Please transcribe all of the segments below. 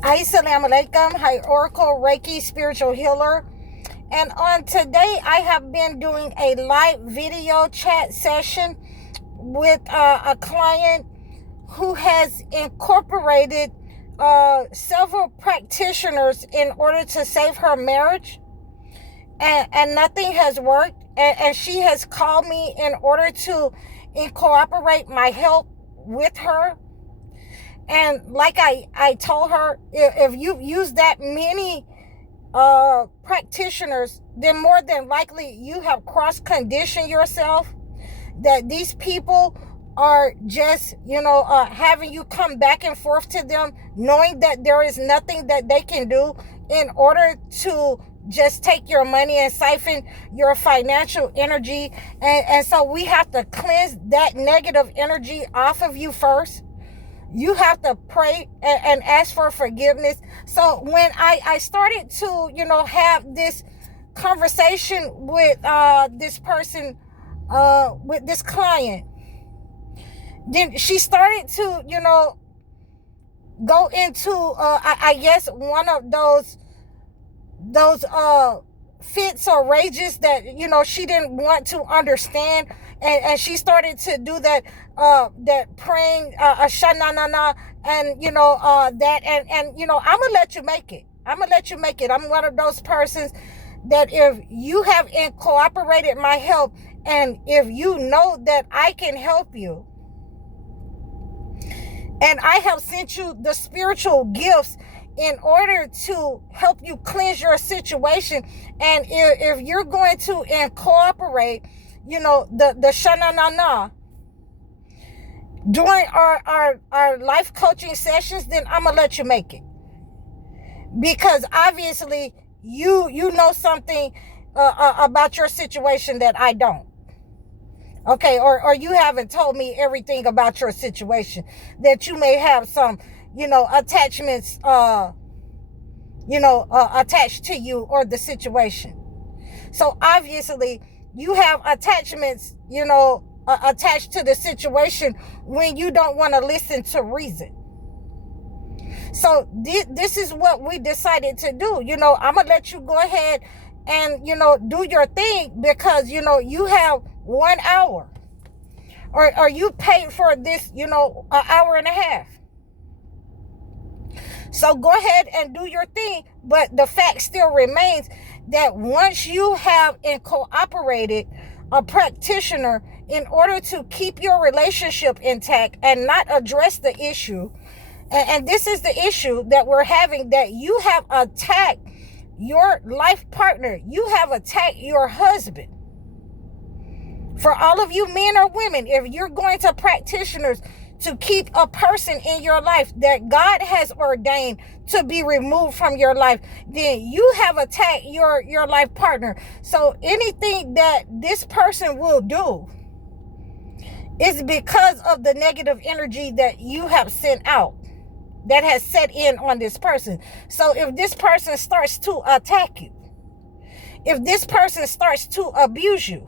Assalamu alaikum. Hi, Oracle Reiki Spiritual Healer. And on today, I have been doing a live video chat session with a client who has incorporated several practitioners in order to save her marriage. And nothing has worked. And she has called me in order to incorporate my help with her. And like I told her, if you've used that many practitioners, then more than likely you have cross-conditioned yourself, that these people are just, having you come back and forth to them, knowing that there is nothing that they can do in order to just take your money and siphon your financial energy. And so we have to cleanse that negative energy off of you first. You have to pray and ask for forgiveness. So when I started to, have this conversation with this person, with this client, then she started to, go into, I guess, one of those fits or rages that, she didn't want to understand. And she started to do that praying shananana and that and I'm gonna let you make it. I'm one of those persons that if you have cooperated my help, and if you know that I can help you, and I have sent you the spiritual gifts in order to help you cleanse your situation, and if you're going to incorporate the shananana during our life coaching sessions, then I'm gonna let you make it, because obviously you know something about your situation that I don't. Okay, or you haven't told me everything about your situation, that you may have some attachments attached to you or the situation. So obviously you have attachments, attached to the situation when you don't want to listen to reason. So this is what we decided to do. I'm going to let you go ahead and, do your thing, because, you have 1 hour, or you paid for this, an hour and a half. So go ahead and do your thing. But the fact still remains that once you have incorporated a practitioner in order to keep your relationship intact and not address the issue, and this is the issue that we're having, that you have attacked your life partner, you have attacked your husband. For all of you men or women, if you're going to practitioners to keep a person in your life that God has ordained to be removed from your life, then you have attacked your life partner. So anything that this person will do is because of the negative energy that you have sent out, that has set in on this person. So if this person starts to attack you, if this person starts to abuse you,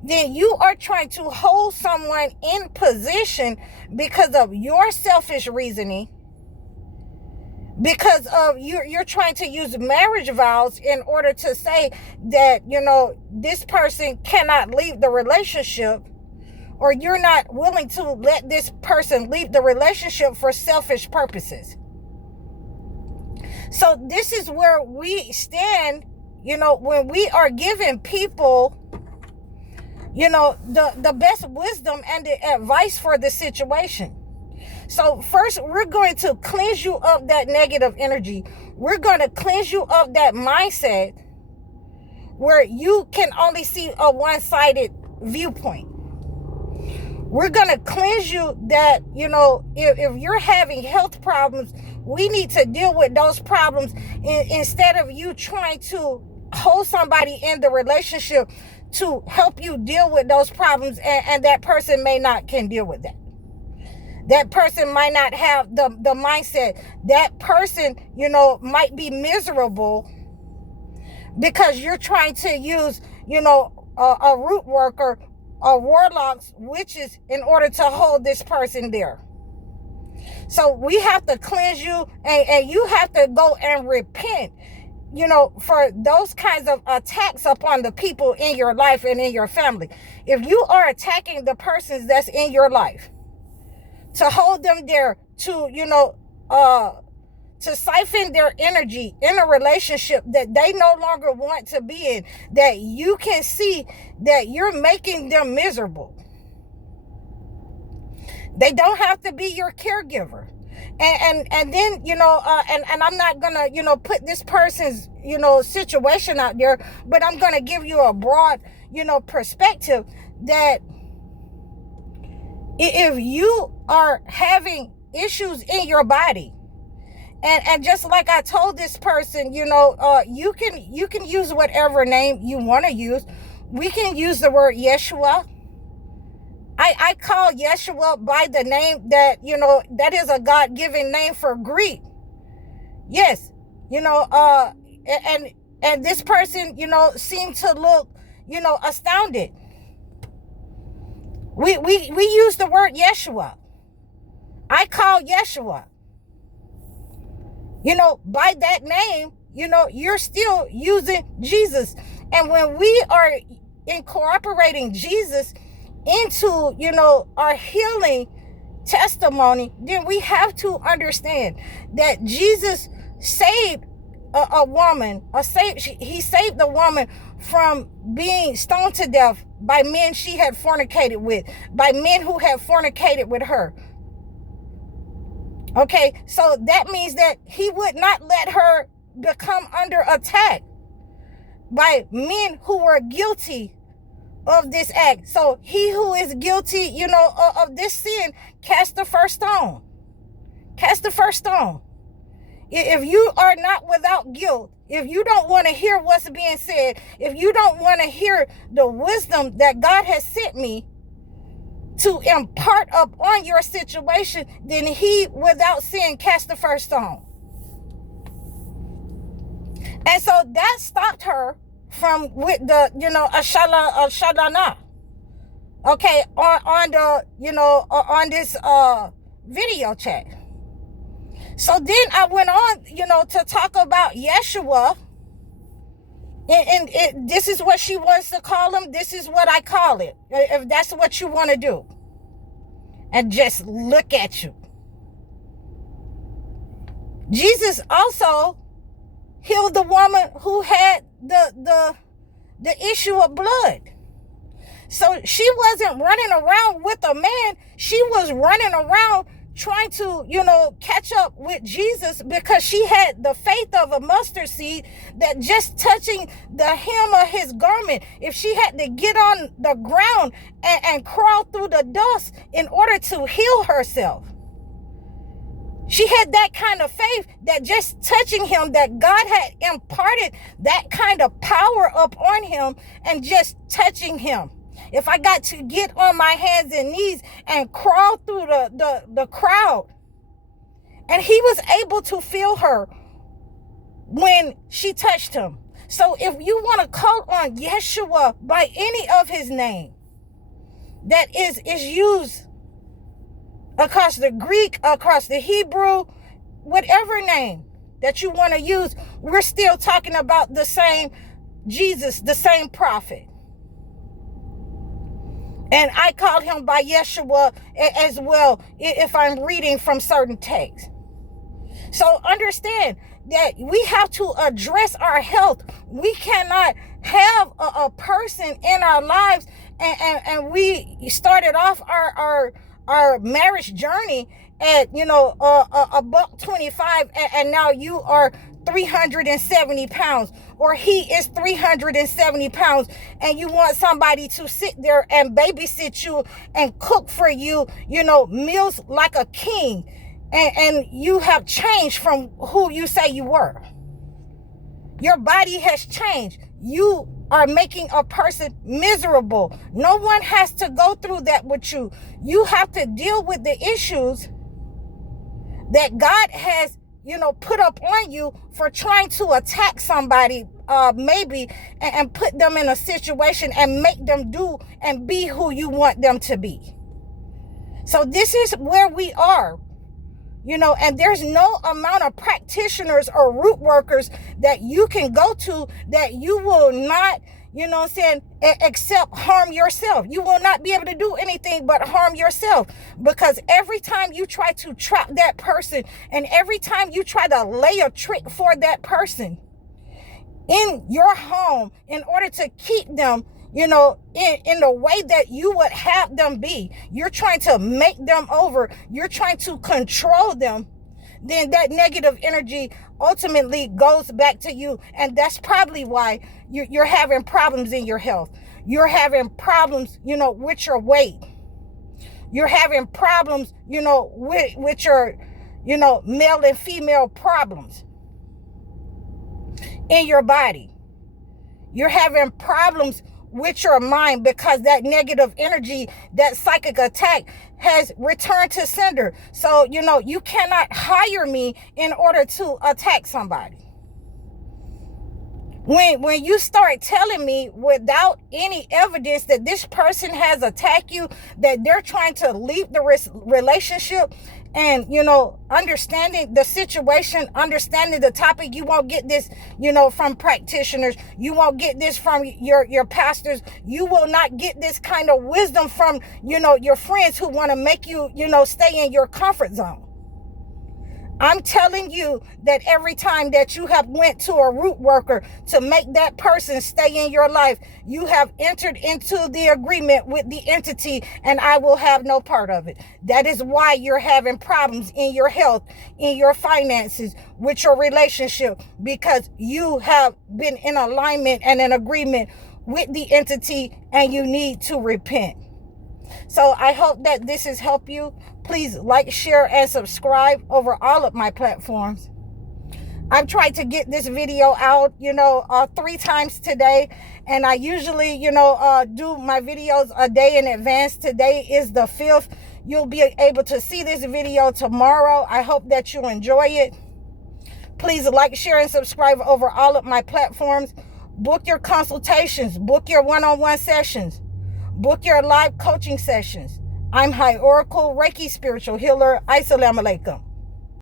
then you are trying to hold someone in position because of your selfish reasoning, because of you're trying to use marriage vows in order to say that, this person cannot leave the relationship, or you're not willing to let this person leave the relationship for selfish purposes. So this is where we stand, when we are giving people the best wisdom and the advice for the situation. So first, we're going to cleanse you of that negative energy. We're going to cleanse you of that mindset where you can only see a one-sided viewpoint. We're going to cleanse you that, if you're having health problems, we need to deal with those problems instead of you trying to hold somebody in the relationship to help you deal with those problems, and that person can deal with that. That person might not have the mindset. That person, might be miserable because you're trying to use, a root worker, or warlocks, witches, in order to hold this person there. So we have to cleanse you, and you have to go and repent, for those kinds of attacks upon the people in your life and in your family. If you are attacking the persons that's in your life, to hold them there, to siphon their energy in a relationship that they no longer want to be in, that you can see that you're making them miserable. They don't have to be your caregiver. And then, and I'm not gonna, put this person's, situation out there, but I'm gonna give you a broad, perspective that if you are having issues in your body, and just like I told this person, you can use whatever name you want to use. We can use the word Yeshua. I call Yeshua by the name that, that is a God-given name for Greek. Yes, and this person, seemed to look, astounded. We use the word Yeshua. I call Yeshua. By that name, you're still using Jesus. And when we are incorporating Jesus into, our healing testimony, then we have to understand that Jesus saved a woman. He saved the woman from being stoned to death by men she had fornicated with, by men who had fornicated with her. Okay, so that means that he would not let her become under attack by men who were guilty of this act. So he who is guilty, of this sin, cast the first stone. Cast the first stone. If you are not without guilt, if you don't want to hear what's being said, if you don't want to hear the wisdom that God has sent me to impart upon your situation, then he, without sin, cast the first stone. And so that stopped her from with the, Ashadana. Okay, on the, on this video chat. So then I went on, to talk about Yeshua. And this is what she wants to call him. This is what I call it. If that's what you want to do. And just look at you. Jesus also healed the woman who had the issue of blood. So she wasn't running around with a man. She was running around trying to, catch up with Jesus, because she had the faith of a mustard seed, that just touching the hem of his garment, if she had to get on the ground and crawl through the dust in order to heal herself. She had that kind of faith, that just touching him, that God had imparted that kind of power upon him, and just touching him. If I got to get on my hands and knees and crawl through the crowd. And he was able to feel her when she touched him. So if you want to call on Yeshua by any of his name that is used across the Greek, across the Hebrew, whatever name that you want to use, we're still talking about the same Jesus, the same prophet. And I called him by Yeshua as well, if I'm reading from certain texts. So understand that we have to address our health. We cannot have a person in our lives, and we started off our marriage journey at, a buck 25, and now you are 370 pounds, or he is 370 pounds, and you want somebody to sit there and babysit you and cook for you, meals like a king, and you have changed from who you say you were. Your body has changed. You are making a person miserable. No one has to go through that with you. You have to deal with the issues that God has, put up on you for trying to attack somebody, maybe, and put them in a situation and make them do and be who you want them to be. So this is where we are And there's no amount of practitioners or root workers that you can go to that you will not, except harm yourself. You will not be able to do anything but harm yourself, because every time you try to trap that person, and every time you try to lay a trick for that person in your home in order to keep them, in the way that you would have them be, you're trying to make them over, you're trying to control them, then that negative energy ultimately goes back to you. And that's probably why you're having problems in your health. You're having problems, with your weight. You're having problems, with your, male and female problems in your body. You're having problems with your mind because that negative energy, that psychic attack has returned to sender. So, you cannot hire me in order to attack somebody. When you start telling me without any evidence that this person has attacked you, that they're trying to leave the relationship, and, understanding the situation, understanding the topic, you won't get this, from practitioners. You won't get this from your pastors. You will not get this kind of wisdom from, your friends who want to make you, stay in your comfort zone. I'm telling you that every time that you have went to a root worker to make that person stay in your life, you have entered into the agreement with the entity, and I will have no part of it. That is why you're having problems in your health, in your finances, with your relationship, because you have been in alignment and in agreement with the entity, and you need to repent. So I hope that this has helped you. Please like, share, and subscribe over all of my platforms. I've tried to get this video out, 3 times today. And I usually, do my videos a day in advance. Today is the 5th. You'll be able to see this video tomorrow. I hope that you enjoy it. Please like, share, and subscribe over all of my platforms. Book your consultations. Book your one-on-one sessions. Book your live coaching sessions. I'm High Oracle, Reiki Spiritual Healer. Assalamu alaikum.